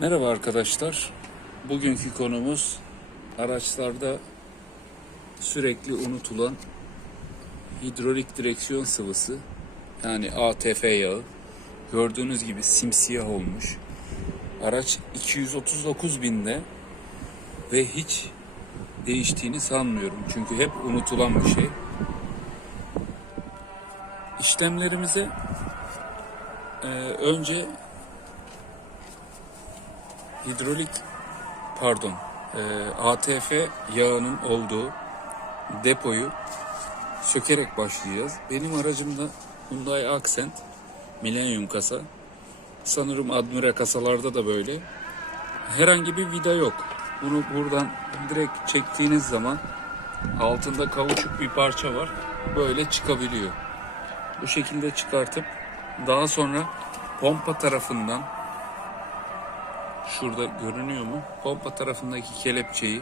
Merhaba arkadaşlar. Bugünkü konumuz araçlarda sürekli unutulan hidrolik direksiyon sıvısı yani ATF yağı. Gördüğünüz gibi simsiyah olmuş. Araç 239 binde ve hiç değiştiğini sanmıyorum. Çünkü hep unutulan bir şey. İşlemlerimize e, önce hidrolik pardon e, ATF yağının olduğu depoyu sökerek başlayacağız. Benim aracımda Hyundai Accent Millennium kasa. Sanırım Admira kasalarda da böyle. Herhangi bir vida yok. Bunu buradan direkt çektiğiniz zaman altında kauçuk bir parça var. Böyle çıkabiliyor. Bu şekilde çıkartıp daha sonra pompa tarafından şurada görünüyor mu? Pompa tarafındaki kelepçeyi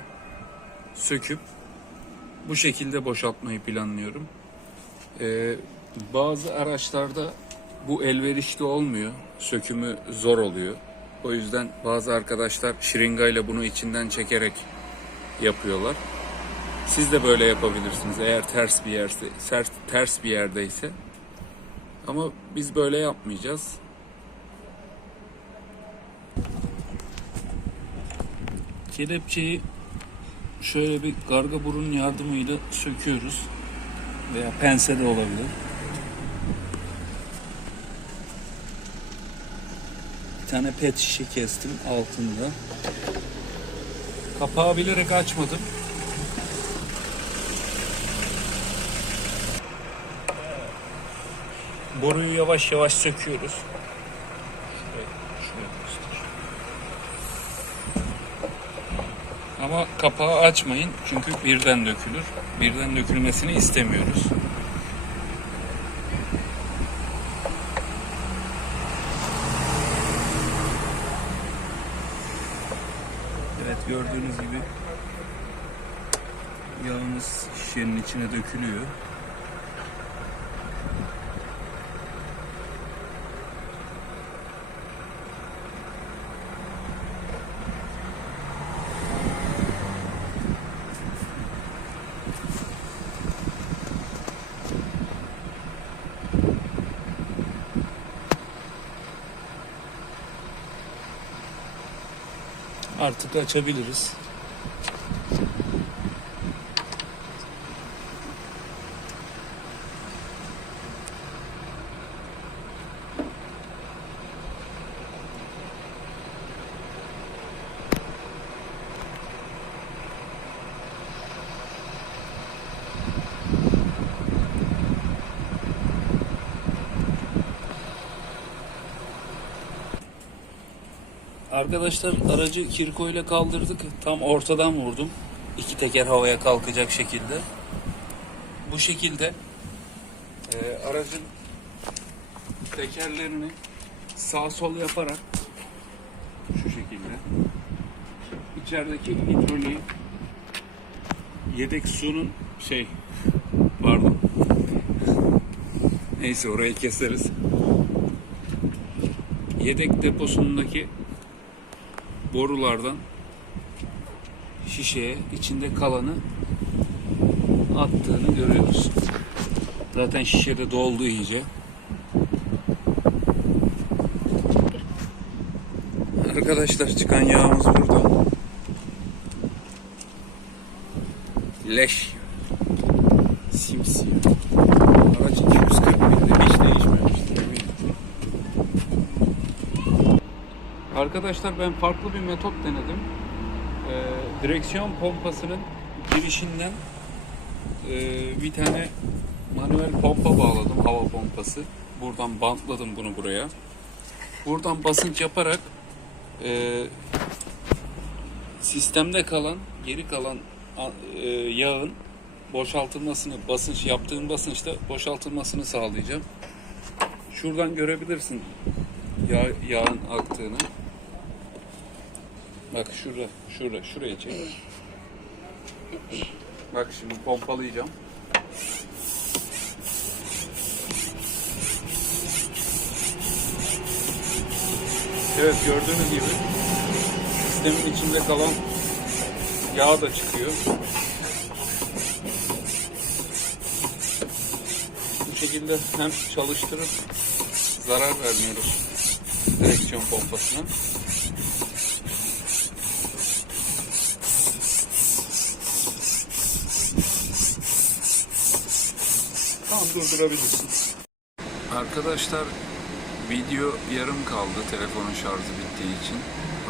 söküp bu şekilde boşaltmayı planlıyorum. Ee, bazı araçlarda bu elverişli olmuyor. Sökümü zor oluyor. O yüzden bazı arkadaşlar şırıngayla bunu içinden çekerek yapıyorlar. Siz de böyle yapabilirsiniz eğer ters bir yerse, sert ters bir yerdeyse. Ama biz böyle yapmayacağız. Kelepçeyi şöyle bir garga burun yardımıyla söküyoruz. Veya pense de olabilir. Bir tane pet şişe kestim altında. Kapağı bilerek açmadım. Boruyu yavaş yavaş söküyoruz. Şuraya, şuraya göster. Ama kapağı açmayın çünkü birden dökülür. Birden dökülmesini istemiyoruz. Evet gördüğünüz gibi yağımız şişenin içine dökülüyor. Artık açabiliriz. Arkadaşlar aracı kirko ile kaldırdık. Tam ortadan vurdum. İki teker havaya kalkacak şekilde. Bu şekilde e, aracın tekerlerini sağ sol yaparak şu şekilde içerideki hidroliği yedek suyun şey pardon neyse orayı keseriz yedek deposundaki borulardan şişeye içinde kalanı attığını görüyoruz. Zaten şişede doldu iyice. Arkadaşlar çıkan yağımız burada. Leş. Simsiyah. Araç 240 binde hiç değişmemiş. Arkadaşlar ben farklı bir metot denedim. Ee, direksiyon pompasının girişinden e, bir tane manuel pompa bağladım, hava pompası. Buradan bantladım bunu buraya. Buradan basınç yaparak e, sistemde kalan, geri kalan e, yağın boşaltılmasını, basınç yaptığım basınçta boşaltılmasını sağlayacağım. Şuradan görebilirsin yağ, yağın aktığını. Bak şurada, şurada, şuraya çek. Bak şimdi pompalayacağım. Evet gördüğünüz gibi sistemin içinde kalan yağ da çıkıyor. Bu şekilde hem çalıştırıp zarar vermiyoruz direksiyon pompasına. Tamam durdurabilirsin. Arkadaşlar video yarım kaldı telefonun şarjı bittiği için.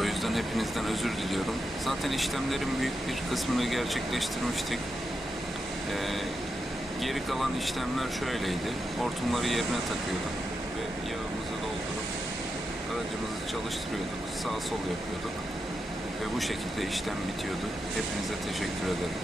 O yüzden hepinizden özür diliyorum. Zaten işlemlerin büyük bir kısmını gerçekleştirmiştik. Ee, geri kalan işlemler şöyleydi. Hortumları yerine takıyorduk ve yağımızı doldurup aracımızı çalıştırıyorduk. Sağ sol yapıyorduk. Ve bu şekilde işlem bitiyordu. Hepinize teşekkür ederim.